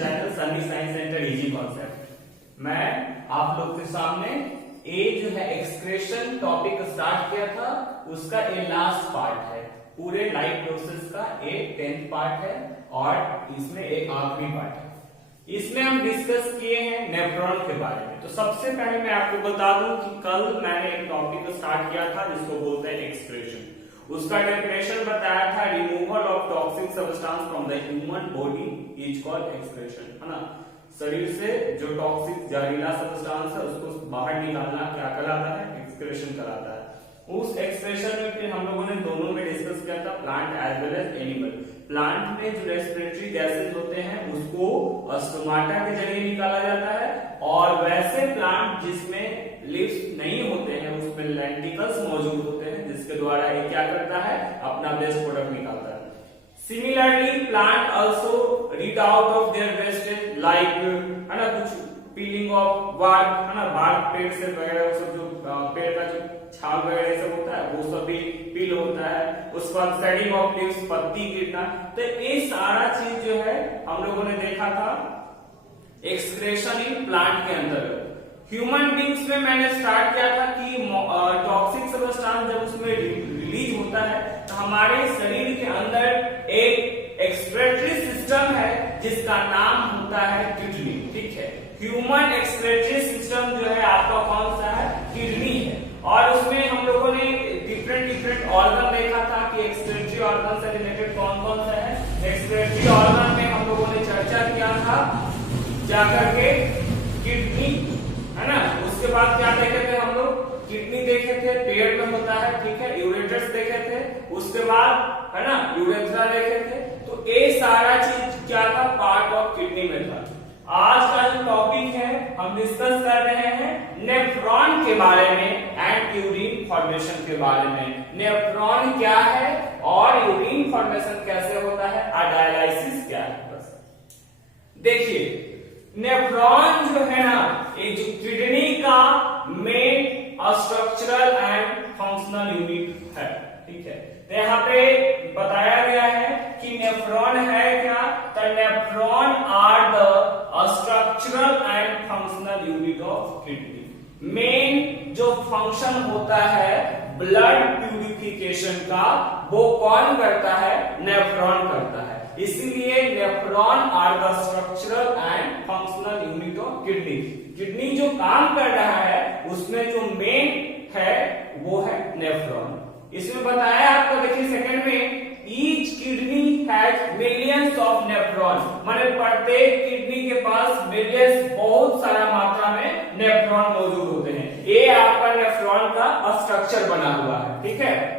Channel Sunny science centre easy concept. मैं आप लोग के सामने ए जो है एक्सक्रेशन टॉपिक स्टार्ट किया था, उसका ये लास्ट पार्ट है। पूरे लाइफ प्रोसेस का ये 10th पार्ट है और इसमें एक आखिरी पार्ट है। इसमें हम डिस्कस किए हैं नेफ्रॉन के बारे में। तो सबसे पहले मैं आपको बता दूं कि कल मैंने एक टॉपिक स्टार्ट किया था जिसको बोलते हैं एक्सक्रेशन। उसका डेफिनेशन बताया था, removal of toxic substance from the human body is called excretion, है ना। शरीर से जो टॉक्सिक जहरीला सब्सटेंस है उसको बाहर निकालना क्या कहलाता है? एक्सक्रेशन कहलाता है। उस एक्सक्रेशन में फिर हम लोगों ने दोनों में डिस्कस किया था, plant as well as animal. Plant में जो रेस्पिरेटरी गैसेस होते हैं उसको स्टोमाटा के जरिए निकाला जाता है, और वैसे प्लांट जिसमें लिव्स नहीं होते हैं उसमें लेंटिकल्स मौजूद होते हैं, जिसके द्वारा ये क्या करता है? अपना वेस्ट प्रोडक्ट निकालता है। Similarly plant also read out of their wastage like, है ना, कुछ पीलिंग ऑफ बार्क, है ना, बार्क पेड़ से वगैरह वो सब जो पेड़ का जो छाल वगैरह सब होता है वो सब भी पील होता है। उसके बाद शेडिंग ऑफ लीव्स, पत्ती गिरना, तो ये सारा चीज जो है हम लोगों ने देखा था एक्सक्रेशन इन प्लांट के अंदर। ह्यूमन बींग्स में मैंने स्टार्ट किया था कि टॉक्सिक सब्सटेंस जब उसमें रिलीज होता है तो हमारे शरीर के अंदर एक एक्सक्रेटरी सिस्टम है जिसका नाम होता है किडनी, ठीक है। ह्यूमन एक्सक्रेटरी सिस्टम जो है आपका कौन सा है? किडनी है। और उसमें हम लोगों ने डिफरेंट ऑर्गन देखा था कि एक्सक्रेटरी ऑर्गन से रिलेटेड कौन कौन सा है। एक्सक्रेटरी ऑर्गन में हम लोगों ने चर्चा किया था जाकर के किडनी, है ना। उसके बाद क्या देखे थे हम लोग? किडनी देखे थे, पेट में होता है, ठीक है। यूरेटस देखे थे, उसके बाद है ना यूरेथ्रा देखे थे। तो ये सारा चीज क्या था? पार्ट ऑफ किडनी में था। आज का जो टॉपिक है हम डिस्कस कर रहे हैं नेफ्रॉन के बारे में एंड यूरिन फॉर्मेशन के बारे में। नेफ्रॉन क्या है और यूरिन फॉर्मेशन कैसे होता है, डायलाइसिस क्या है। बस देखिए, नेफ्रॉन जो है ना, ये जो किडनी का main structural and functional unit है, ठीक है। तो यहाँ पे बताया गया है कि नेफ्रॉन है क्या? तो nephron are the structural and functional unit of kidney. Main जो फंक्शन होता है ब्लड प्यूरिफिकेशन का, वो कौन करता है? नेफ्रॉन करता है। इसलिए nephron are the structural and functional unit of kidney. Kidney जो काम कर रहा है उसमें जो मेन है वो है नेफ्रॉन। इसमें बताया आपको, देखिए सेकंड में, each kidney has millions of nephron, माने प्रत्येक किडनी के पास मिलियंस, बहुत सारा मात्रा में नेफ्रॉन मौजूद होते हैं। ये आपका नेफ्रॉन का स्ट्रक्चर बना हुआ है, ठीक है।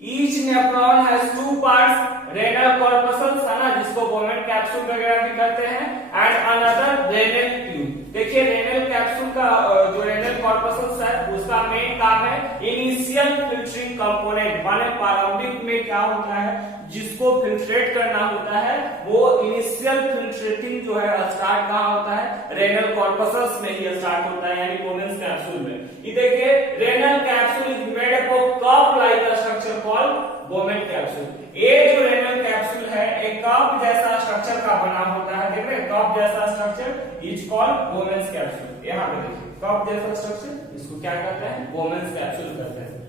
Each nephron has two parts, renal corpuscles, है ना, जिसको बोमेट कैप्सूल वगैरह भी कहते हैं, एंड अनदर रेनल ट्यूब। देखिए रेनल कैप्सूल का जो रेनल कॉर्पसल्स है उसका मेन काम है इनिशियल फिल्टरिंग कंपोनेंट, माने प्रारंभिक में क्या होता है जिसको फिल्ट्रेट करना होता है, वो इनिशियल फिल्ट्रेटिंग जो है स्टार्ट कहां होता है? रेनल कॉर्पसल्स में ही स्टार्ट होता है, यानी बोमेट कैप्सूल में। ये देखिए renal capsule is made up of cup like structure called Bowman capsule. ये जो रेनल कैप्सूल है एक कप जैसा स्ट्रक्चर का बना होता है, देख रहे हैं, कप जैसा structure is called Bowman capsule. यहाँ पे देखिए कप जैसा स्ट्रक्चर, इसको क्या कहते हैं? बोमेट कैप्सूल कहते हैं।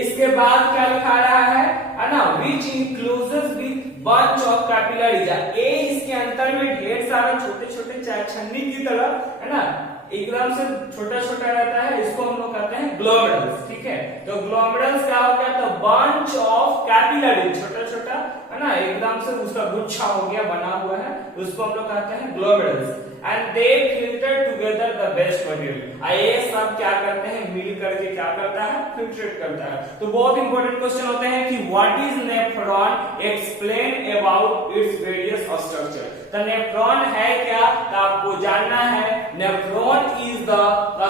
इसके बाद क्या लिखा रहा है ना, विच इंक्लूजेस विथ बंच ऑफ कैपिलरीज। ये इसके अंतर में ढेर सारे छोटे छोटे छन्नी की तरह, है ना, एकदम से छोटा छोटा रहता है, इसको हम लोग कहते हैं ग्लोमेरुल्स, ठीक है। तो ग्लोमेरुल्स क्या हो गया? तो बंच ऑफ कैपिलरी, छोटा छोटा, है ना, एकदम से उसका गुच्छा हो गया, बना हुआ है, उसको हम लोग कहते हैं glomerulus. And they filter together the best material. ये सब क्या करते हैं? मिल करके क्या करता है? फिल्ट्रेट करता है। तो बहुत इंपॉर्टेंट क्वेश्चन होते हैं कि what is nephron, explain about its various structure. तो नेफ्रॉन है क्या? तो आपको जानना है nephron is the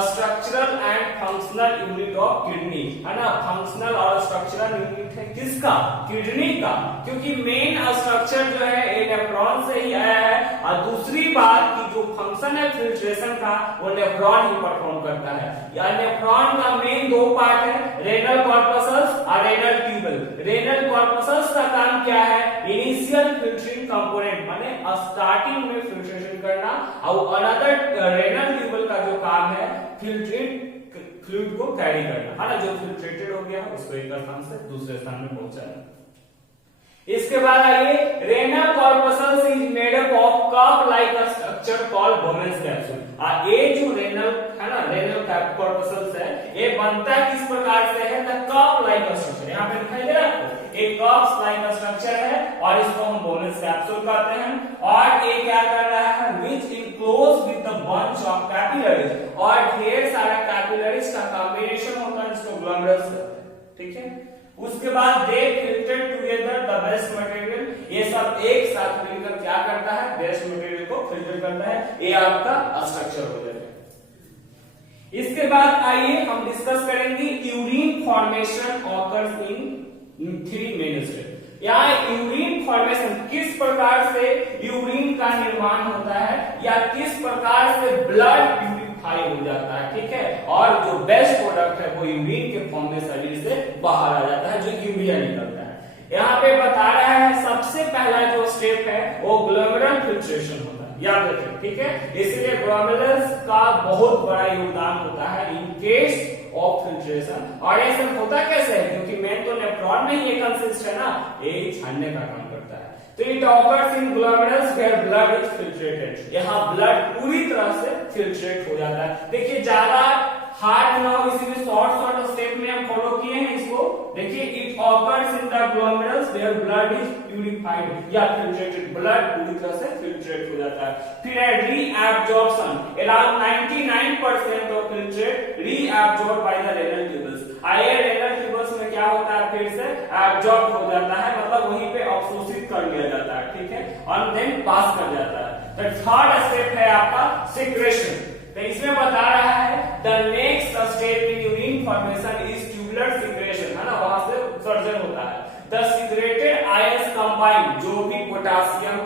structural and functional unit of kidney, है ना। फंक्शनल और स्ट्रक्चरल यूनिट है किसका? किडनी का, क्योंकि मेन स्ट्रक्चर जो है ये नेफ्रॉन से ही आया है। और दूसरी बात की जो फंक्शन है फिल्ट्रेशन का वो नेफ्रॉन ही परफॉर्म करता है। या नेफ्रॉन का मेन दो पार्ट है, रेनल कॉर्पसल्स और रेनल ट्यूबल। रेनल कॉर्पसल्स का काम क्या है, इनिशियल फिल्टरिंग कंपोनेंट माने स्टार्टिंग में फिल्ट्रेशन करना, और अनदर रेनल ट्यूबल का जो काम है फिल्ट्रेट फ्लूइड को कैरी करना, है ना, जो फिल्ट्रेटेड हो गया उसको एक स्थान से दूसरे स्थान में पहुंचाना। इसके बाद आइए, renal corpuscles is made up of cup like a structure called बोमेंस capsule. ये जो रेनल है ना, रेनल कॉर्पसल्स है, ये बनता किस प्रकार से है, the cup like a structure. यहाँ पे दिखाई दे रहा है आपको, एक कप लाइक अ स्ट्रक्चर है और इसको हम बोमेंस कैप्सूल कहते हैं। और ये क्या कर रहा है, which enclose with the bunch of capillaries, और ढेर सारा कैपिलरीज का कॉम्बिनेशन होता है जिसको ग्लोमेरुलस कहते हैं, ठीक है। उसके बाद they filter together the best material, ये सब एक साथ मिलकर क्या करता है, बेस्ट मटेरियल को फिल्टर करता है, ये आपका स्ट्रक्चर हो जाता है। इसके बाद आइए हम डिस्कस करेंगे urine formation occurs in 3 main step. यहाँ यूरिन फॉर्मेशन किस प्रकार से यूरिन का निर्माण होता है या किस प्रकार से ब्लड प्यूरिफाई हो जाता है, ठीक है, और जो बेस्ट प्रोडक्ट है वो यूरिन के फॉर्म में शरीर से बाहर आ जाता है, जो यूरिया निकलता है। यहाँ पे बता रहा है सबसे पहला जो स्टेप है वो ग्लोमेरुलर फिल्ट्रेशन होता है, याद रखें, ठीक है। इसलिए ग्लोमेरुलस का बहुत बड़ा योगदान होता है इन केस ऑफ फिल्ट्रेशन। और ये सब होता कैसे है, क्योंकि मेन तो नेफ्रॉन में ये कंसिस्ट है ना, ये छानने का काम करता है। तो it occurs in glomerulus where blood is filtrated, यहाँ ब्लड पूरी तरह से फिल्ट्रेट हो जाता है। देखिए ज्यादा हार्ड ना हो, इसीलिए शॉर्ट स्टेप में हम फॉलो किए हैं इसको। देखिए it occurs in the glomerulus where blood is purified या फिल्ट्रेटेड, ब्लड पूरी तरह से फिल्ट्रेट हो जाता है। फिर है reabsorption, around 99% of filtrate reabsorb by the renal tubules. आइए रेनल ट्यूबल्स में क्या होता है, फिर से एब्जॉर्ब हो जाता है, मतलब वहीं पे अवशोषित कर लिया जाता है, ठीक है, और देन पास कर जाता है। तो थर्ड स्टेप है आपका सिक्रेशन। तो इसमें बता रहा है the next step in urine formation is tubular secretion, है ना, वहां से उत्सर्जन होता है। द सिक्रेटेड आयंस कंबाइन, जो भी पोटासियम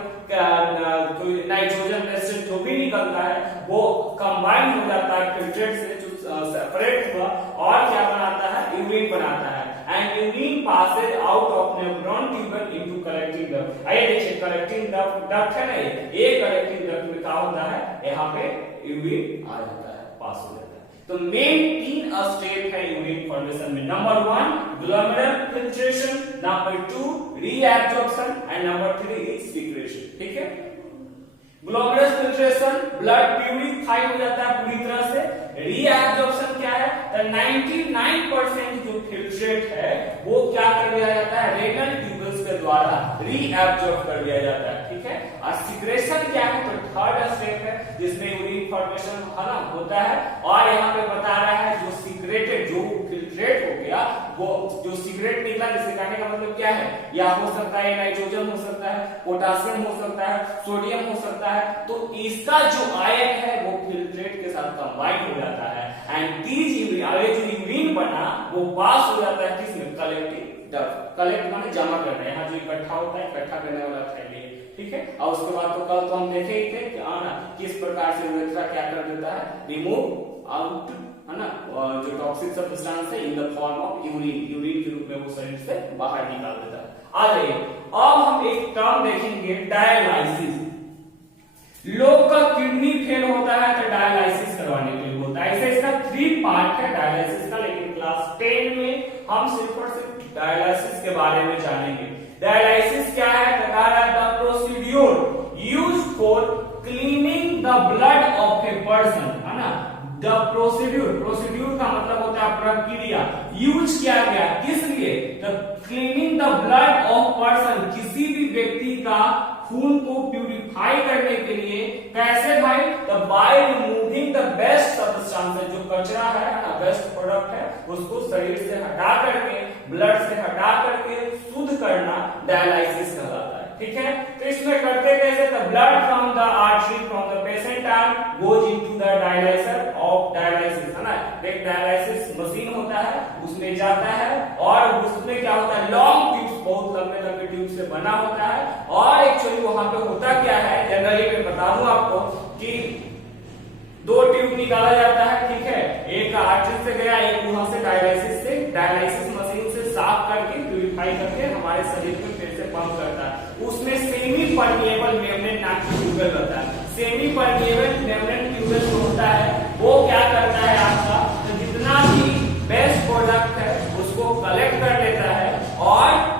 नाइट्रोजन एसिड जो भी निकलता है वो कंबाइन हो जाता है फिल्ट्रेट से, जो सेपरेट हुआ, और क्या बनाता है, यूरिन बनाता है। And urine passes out of nephron tubule into collecting duct. आइए देखिए कलेक्टिंग डक्ट है ना, ये कलेक्टिंग डक्ट में क्या होता है, यहाँ पे यूरिन आ जाता है, पास हो जाता है। तो मेन 3 स्टेप है यूरिन फॉर्मेशन में। Number 1 glomerular filtration, number 2 reabsorption and number 3 is secretion, ठीक है। ग्लोमेरुलर फिल्ट्रेशन, ब्लड प्यूरिफाई हो जाता है पूरी तरह से। रीअब्जॉर्प्शन क्या है, तो 99% जो फिल्ट्रेट है वो क्या कर दिया जाता है, रेनल ट्यूबल्स के द्वारा रीअब्जॉर्ब कर दिया जाता है, ठीक है। और सिक्रेशन क्या है, तो थर्ड स्टेप है जिसमें यूरिन फॉर्मेशन होता है। और यहाँ पे बता रहा है जो सिक्रेटेड, जो फिल्ट्रेट हो गया, वो जो सिगरेट निकला, जिसे कहने का मतलब क्या है, या हो सकता है नाइट्रोजन हो सकता है, पोटासियम हो सकता है, सोडियम हो सकता है, तो इसका जो आयन है वो फिल्ट्रेट के साथ कंबाइन हो जाता है एंड दीज जो यूरिन बना वो पास हो जाता है किसमें, कलेक्टिंग डक्ट। कलेक्ट माने जमा करना, यहाँ जो इकट्ठा होता है, इकट्ठा करने वाला थैली, ठीक है। और उसके बाद तो कल तो हम देखे ही थे कि किस प्रकार से यूरेथ्रा क्या कर देता है, रिमूव आउट, है ना, जो टॉक्सिक सब्सटेंस है in the form of urine, urine के रूप में वो शरीर से बाहर निकाल देता है। आ जाइए अब हम एक टर्म देखेंगे, डायलाइसिस। लोग का किडनी फेल होता है तो डायलाइसिस करवाने के लिए होता है। ऐसे इसका 3 पार्ट है डायलाइसिस का, लेकिन क्लास 10 में हम सिर्फ और सिर्फ डायलाइसिस के बारे में जानेंगे। डायलाइसिस क्या है, the procedure used for cleaning the blood of a person, है ना। द प्रोसीड्यूर, प्रोसीड्यूर का मतलब होता है प्रक्रिया, यूज किया गया किस लिए, cleaning the blood of person, किसी भी व्यक्ति का खून को प्यूरिफाई करने के लिए। कैसे भाई, the by removing the best substance, जो कचरा है ना, बेस्ट प्रोडक्ट है, उसको शरीर से हटा करके, ब्लड से हटा करके शुद्ध करना डायलाइसिस कहलाता है, ठीक है। तो इसमें करते कैसे, the blood from the artery from the patient arm goes into the dialyser of dialysis, है ना। एक डायलाइसिस मशीन होता है, उसमें जाता है और उसमें क्या होता है, लॉन्ग ट्यूब्स, बहुत लंबे लंबे ट्यूब से बना होता है। और एक्चुअली वहां पे होता क्या है, जनरली में निकाला जाता है, ठीक है। एक आर्टरी से गया, एक वहां से डायलाइसिस मशीन से साफ करके प्यूरिफाई करके हमारे शरीर में फिर से पंप करता है। उसमें सेमी परमिएबल मेम्ब्रेन नाम की ट्यूबवेल होता है। सेमी परमिएबल मेम्ब्रेन ट्यूबवेल जो होता है वो क्या करता है आपका, तो जितना भी बेस्ट प्रोडक्ट है उसको कलेक्ट कर लेता है और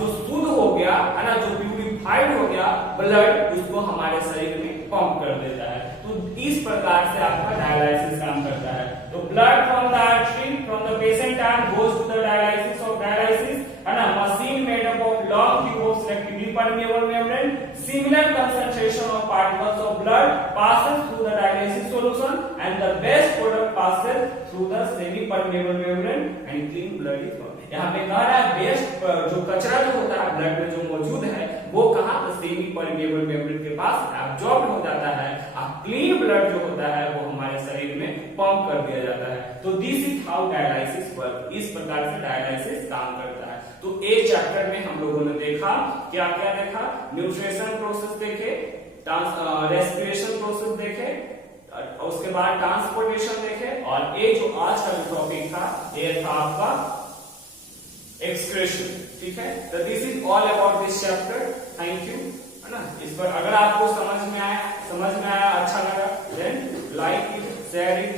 जो शुद्ध हो गया है ना, जो प्यूरिफाइड हो गया ब्लड, उसको हमारे शरीर में पंप कर देता है। तो इस प्रकार से आपका डायलाइसिस काम करता है। तो blood from the artery from the patient arm goes to the dialysis of dialysis, है ना, machine made up of long tube of selectively permeable membrane, similar concentration of particles of blood passes through the dialysis solution and the best product passes through the semi permeable membrane and clean blood is formed। यहाँ पे कह रहा है best जो कचरा जो होता है ब्लड में जो मौजूद है वो कहाँ, तो सेमी परमेबल मेम्ब्रेन के पास एब्जॉर्ब हो जाता है और क्लीन ब्लड जो होता है वो हमारे शरीर में पंप कर दिया जाता है। तो this is how dialysis work, इस प्रकार से डायलाइसिस काम करता है। तो ए चैप्टर में हम लोगों ने देखा क्या क्या देखा, न्यूट्रिशन प्रोसेस देखे, रेस्पिरेशन प्रोसेस देखे, उसके बाद ट्रांसपोर्टेशन देखे, और ये जो आज का जो टॉपिक था ये था आपका एक्सक्रेशन, ठीक है। तो this is all about this chapter, thank you, है ना। इस पर अगर आपको समझ में आया, अच्छा लगा, then like it, share it,